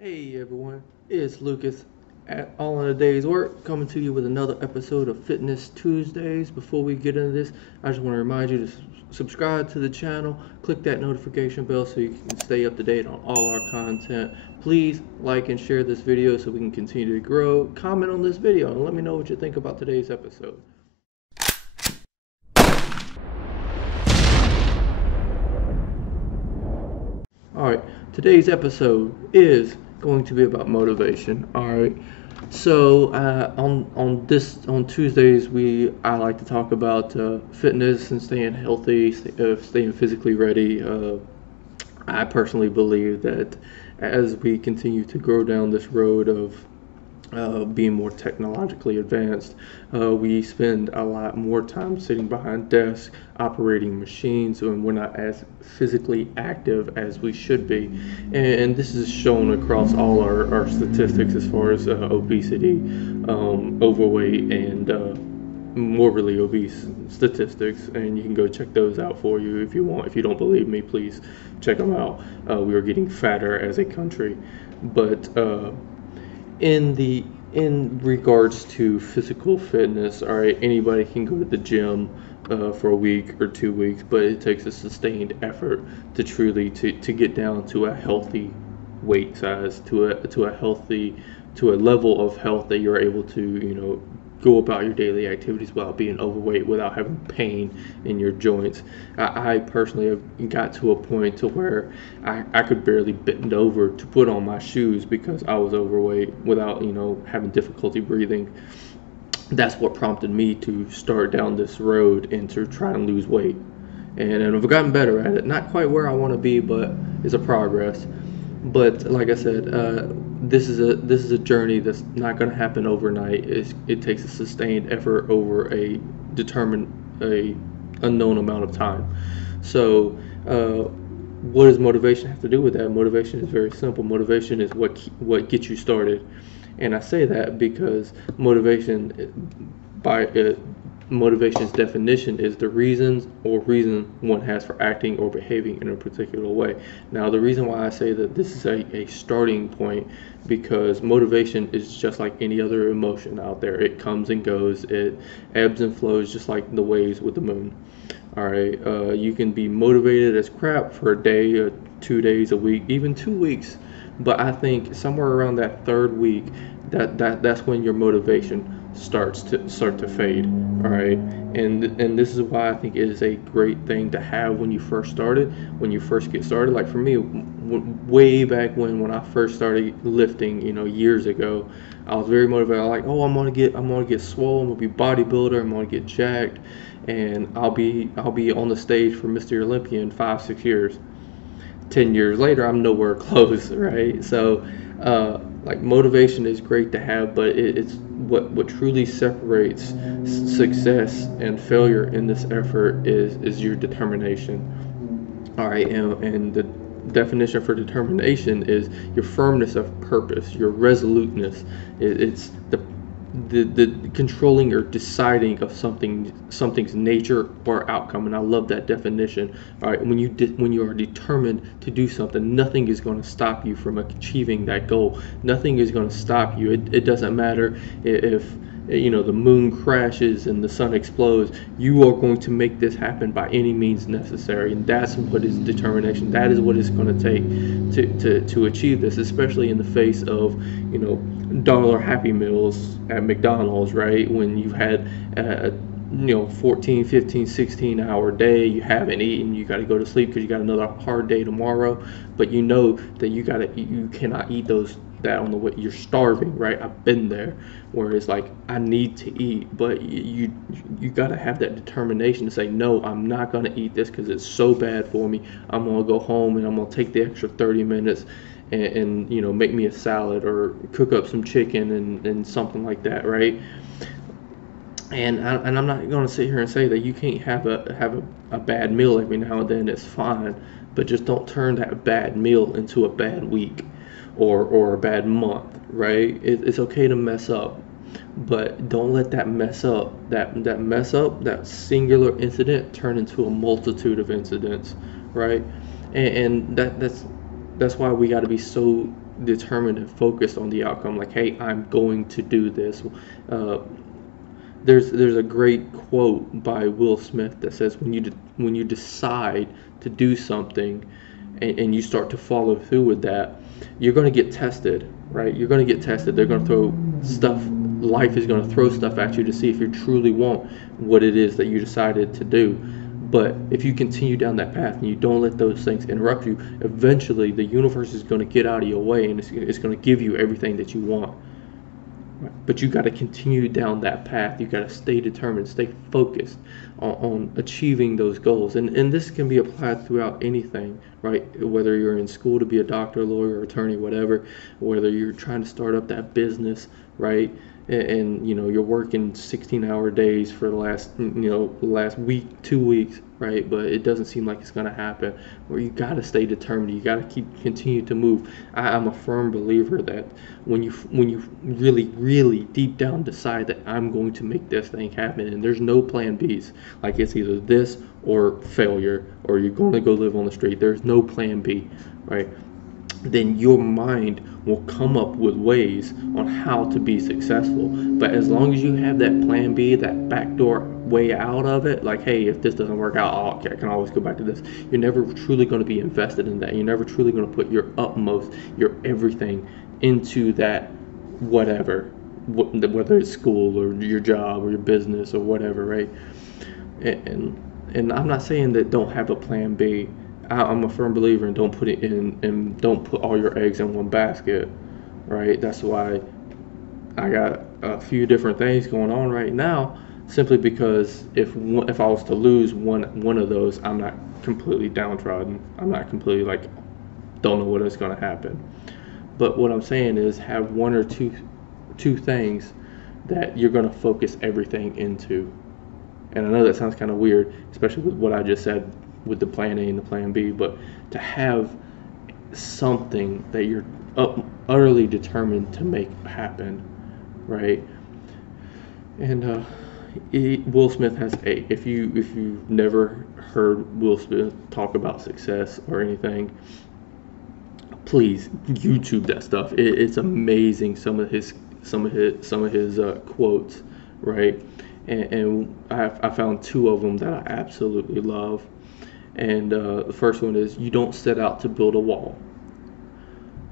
Hey everyone, it's Lucas at All in a Day's Work coming to you with another episode of Fitness Tuesdays. Before we get into this, I just want to remind you to subscribe to the channel, click that notification bell so you can stay up to date on all our content. Please like and share this video so we can continue to grow. Comment on this video and let me know what you think about today's episode. Alright, today's episode is going to be about motivation. Alright, so on Tuesdays I like to talk about fitness and staying healthy, staying physically ready. I personally believe that as we continue to grow down this road of being more technologically advanced, we spend a lot more time sitting behind desks, operating machines, and we're not as physically active as we should be. And this is shown across all our statistics as far as obesity, overweight, and morbidly obese statistics. And you can go check those out for you if you want. If you don't believe me, please check them out. We are getting fatter as a country. But in regards to physical fitness, all right, anybody can go to the gym for a week or 2 weeks, but it takes a sustained effort to truly to get down to a healthy weight size, to a healthy, to a level of health that you're able to go about your daily activities without being overweight, without having pain in your joints. I personally have got to a point to where I could barely bend over to put on my shoes because I was overweight without, having difficulty breathing. That's what prompted me to start down this road and to try and lose weight. And I've gotten better at it. Not quite where I want to be, but it's a progress. But like I said, this is a journey that's not going to happen overnight. It takes a sustained effort over a unknown amount of time. So, what does motivation have to do with that? Motivation is very simple. Motivation is what gets you started, and I say that because by motivation's definition is the reason one has for acting or behaving in a particular way. Now, the reason why I say that this is a starting point, because motivation is just like any other emotion out there. It comes and goes, it ebbs and flows just like the waves with the moon. All right, you can be motivated as crap for a day, or 2 days, a week, even 2 weeks, but I think somewhere around that third week, that's when your motivation start to fade. All right, and this is why I think it is a great thing to have when you first get started. Like for me, way back when I first started lifting, years ago, I was very motivated. I was like, oh, I'm gonna get swole. I'm gonna be bodybuilder. I'm gonna get jacked, and I'll be on the stage for Mr. Olympia in 5 6 years. 10 years later, I'm nowhere close, right? So like motivation is great to have, but it's what truly separates success and failure in this effort is your determination. All right, and the definition for determination is your firmness of purpose, your resoluteness. It's the controlling or deciding of something's nature or outcome. And I love that definition. All right, when you are determined to do something, nothing is going to stop you from achieving that goal. Nothing is going to stop you. It doesn't matter if the moon crashes and the sun explodes. You are going to make this happen by any means necessary, and that's what is determination. That is what it's going to take to achieve this, especially in the face of dollar Happy Meals at McDonald's, right? When you've had 14, 15, 16 hour day, you haven't eaten, you got to go to sleep because you got another hard day tomorrow, but you know that you cannot eat that on the way. You're starving, right? I've been there, where it's like I need to eat, but you got to have that determination to say, no, I'm not going to eat this because it's so bad for me. I'm going to go home and I'm going to take the extra 30 minutes and make me a salad or cook up some chicken and something like that, right? And I'm not going to sit here and say that you can't have a bad meal every now and then. It's fine, but just don't turn that bad meal into a bad week or a bad month, right? It's okay to mess up, but don't let that that singular incident turn into a multitude of incidents, right? And that's that's why we got to be so determined and focused on the outcome. Like, hey, I'm going to do this. Uh, there's a great quote by Will Smith that says when you decide to do something and you start to follow through with that, you're going to get tested, right? You're going to get tested. They're going to throw stuff. Life is going to throw stuff at you to see if you truly want what it is that you decided to do. But if you continue down that path and you don't let those things interrupt you, eventually the universe is going to get out of your way and it's going to give you everything that you want. But you got to continue down that path. You got to stay determined, stay focused on achieving those goals. And this can be applied throughout anything, right? Whether you're in school to be a doctor, lawyer, attorney, whatever, whether you're trying to start up that business, right? And you know, you're working 16-hour days for the last week, 2 weeks, right? But it doesn't seem like it's going to happen. Where you got to stay determined. You got to continue to move. I'm a firm believer that when you really deep down decide that I'm going to make this thing happen, and there's no plan B's. Like, it's either this or failure, or you're going to go live on the street. There's no plan B, right? Then your mind will come up with ways on how to be successful. But as long as you have that plan B, that backdoor way out of it, like, hey, if this doesn't work out, I can always go back to this. You're never truly going to be invested in that. You're never truly going to put your utmost, your everything into that whatever, whether it's school or your job or your business or whatever, right? And I'm not saying that don't have a plan B. I'm a firm believer in don't put it in and don't put all your eggs in one basket, right? That's why I got a few different things going on right now, simply because if I was to lose one of those, I'm not completely downtrodden. I'm not completely like don't know what is going to happen. But what I'm saying is have one or two things that you're going to focus everything into. And I know that sounds kind of weird, especially with what I just said with the plan A and the plan B, but to have something that you're utterly determined to make happen, right? And Will Smith has a. If you've never heard Will Smith talk about success or anything, please YouTube that stuff. It's amazing. Some of his quotes, right? And I found two of them that I absolutely love. And the first one is, you don't set out to build a wall.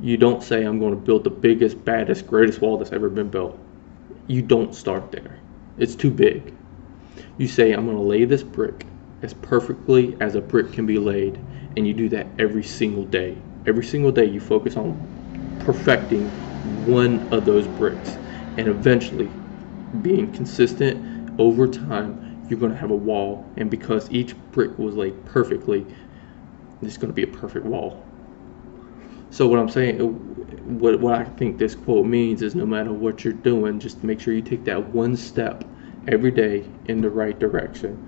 You don't say, I'm going to build the biggest, baddest, greatest wall that's ever been built. You don't start there. It's too big. You say, I'm going to lay this brick as perfectly as a brick can be laid. And you do that every single day. Every single day you focus on perfecting one of those bricks. And eventually, being consistent over time, you're going to have a wall. And because each brick was laid perfectly, it's going to be a perfect wall. So what I'm saying, what I think this quote means is, no matter what you're doing, just make sure you take that one step every day in the right direction.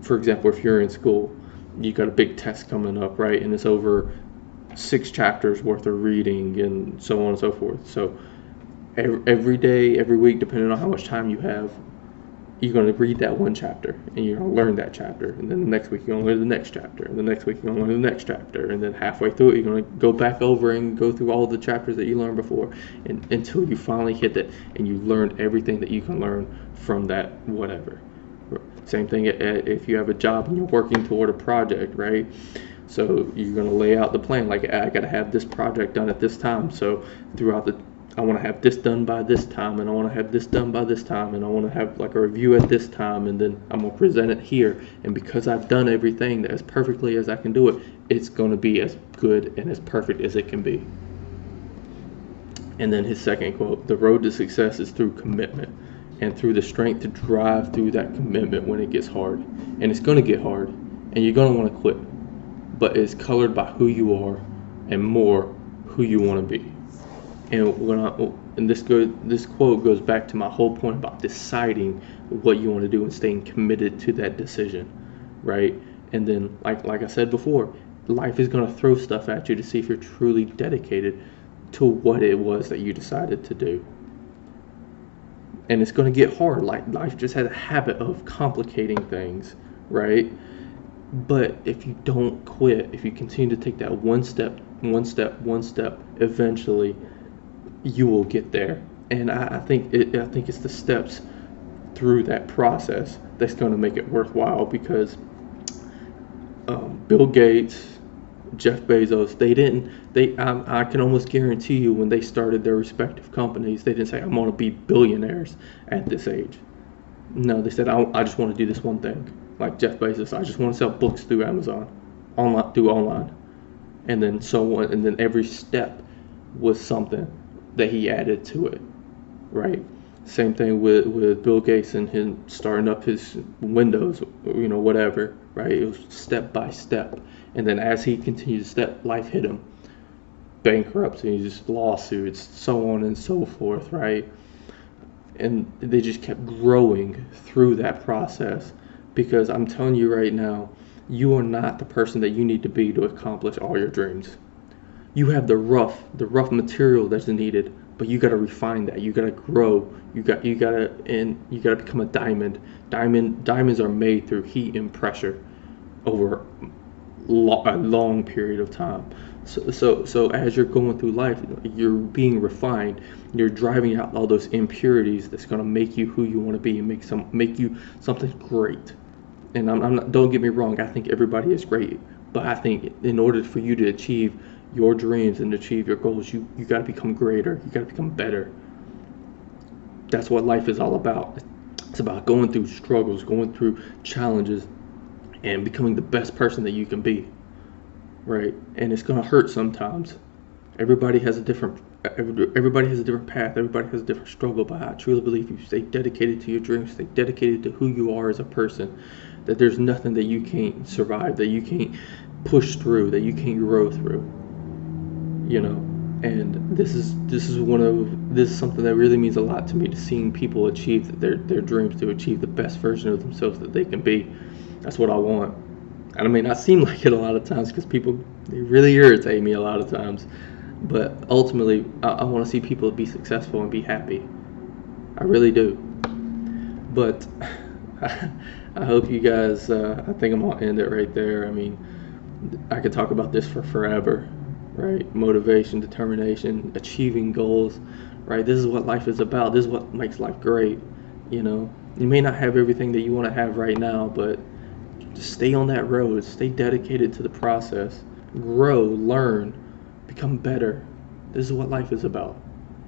For example, if you're in school, you got a big test coming up, right? And it's over 6 chapters worth of reading and so on and so forth. So every day, every week, depending on how much time you have, you're going to read that one chapter and you're going to learn that chapter, and then the next week you're going to learn the next chapter, and the next week you're going to learn the next chapter, and then halfway through it you're going to go back over and go through all the chapters that you learned before, and until you finally hit that and you learned everything that you can learn from that whatever. Same thing if you have a job and you're working toward a project, right? So you're going to lay out the plan, like, I got to have this project done at this time, so I want to have this done by this time, and I want to have this done by this time, and I want to have like a review at this time, and then I'm going to present it here. And because I've done everything as perfectly as I can do it, it's going to be as good and as perfect as it can be. And then his second quote, the road to success is through commitment and through the strength to drive through that commitment when it gets hard. And it's going to get hard, and you're going to want to quit. But it's colored by who you are and more who you want to be. And this quote goes back to my whole point about deciding what you want to do and staying committed to that decision, right? And then, like I said before, life is going to throw stuff at you to see if you're truly dedicated to what it was that you decided to do. And it's going to get hard. Like, life just has a habit of complicating things, right? But if you don't quit, if you continue to take that one step one step, eventually you will get there. And I think it's the steps through that process that's going to make it worthwhile, because Bill Gates, Jeff Bezos, I can almost guarantee you, when they started their respective companies, they didn't say, I'm going to be billionaires at this age. No, they said, I just want to do this one thing. Like Jeff Bezos, I just want to sell books through Amazon, online. And then so on, and then every step was something that he added to it, right? Same thing with Bill Gates and him starting up his Windows, whatever, right? It was step by step. And then as he continued to step, life hit him. Bankruptcies, lawsuits, so on and so forth, right? And they just kept growing through that process, because I'm telling you right now, you are not the person that you need to be to accomplish all your dreams. You have the rough material that's needed, but you got to refine that. You got to grow. You got to become a diamond. Diamonds are made through heat and pressure over a long period of time. So as you're going through life, you're being refined. You're driving out all those impurities that's going to make you who you want to be and make you something great. And I'm not, don't get me wrong, I think everybody is great, but I think in order for you to achieve your dreams and achieve your goals, you got to become greater. You got to become better. That's what life is all about. It's about going through struggles, going through challenges, and becoming the best person that you can be, right? And it's gonna hurt sometimes. Everybody has a different path. Everybody has a different struggle. But I truly believe, if you stay dedicated to your dreams, stay dedicated to who you are as a person, that there's nothing that you can't survive, that you can't push through, that you can't grow through. And this is something that really means a lot to me, to seeing people achieve their dreams, to achieve the best version of themselves that they can be. That's what I want. And it may not seem like it a lot of times, because people, they really irritate me a lot of times. But ultimately, I want to see people be successful and be happy. I really do. But I hope you guys, I think I'm going to end it right there. I mean, I could talk about this for forever, right? Motivation, determination, achieving goals, right? This is what life is about. This is what makes life great. You may not have everything that you want to have right now, but just stay on that road. Stay dedicated to the process. Grow, learn, become better. This is what life is about.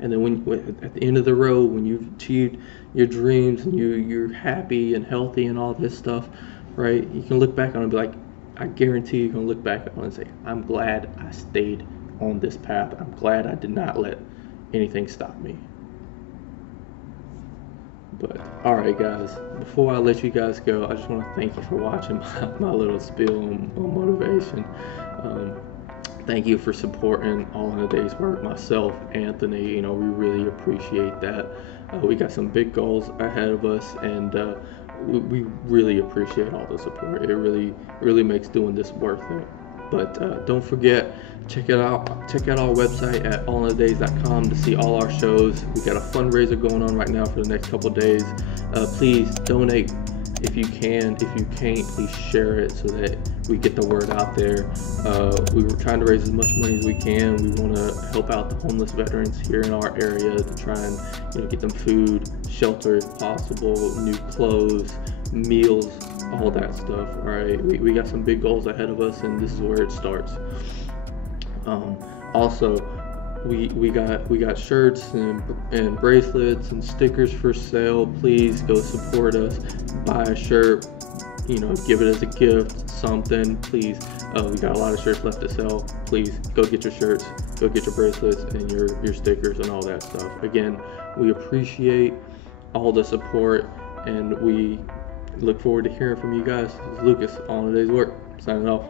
And then at the end of the road, when you've achieved your dreams and you're happy and healthy and all this stuff, right? You can look back on it and be like, I guarantee you can look back on it and say, I'm glad I stayed on this path. I'm glad I did not let anything stop me. But alright guys, before I let you guys go, I just want to thank you for watching my little spiel on motivation. Thank you for supporting All in a Day's Work. Myself, Anthony, we really appreciate that. We got some big goals ahead of us, and we really appreciate all the support. It really makes doing this worth it. But don't forget, check out our website at allinadays.com to see all our shows. We got a fundraiser going on right now for the next couple days. Please donate if you can. If you can't, please share it so that we get the word out there. We were trying to raise as much money as we can. We want to help out the homeless veterans here in our area to try and get them food, shelter if possible, new clothes, meals, all that stuff. All right, we got some big goals ahead of us, and this is where it starts. Also, we got shirts and bracelets and stickers for sale. Please go support us. Buy a shirt, give it as a gift, something. Please, we got a lot of shirts left to sell. Please go get your shirts, go get your bracelets and your stickers and all that stuff. Again, we appreciate all the support, and we look forward to hearing from you guys. This is Lucas, All in a Day's Work, signing off.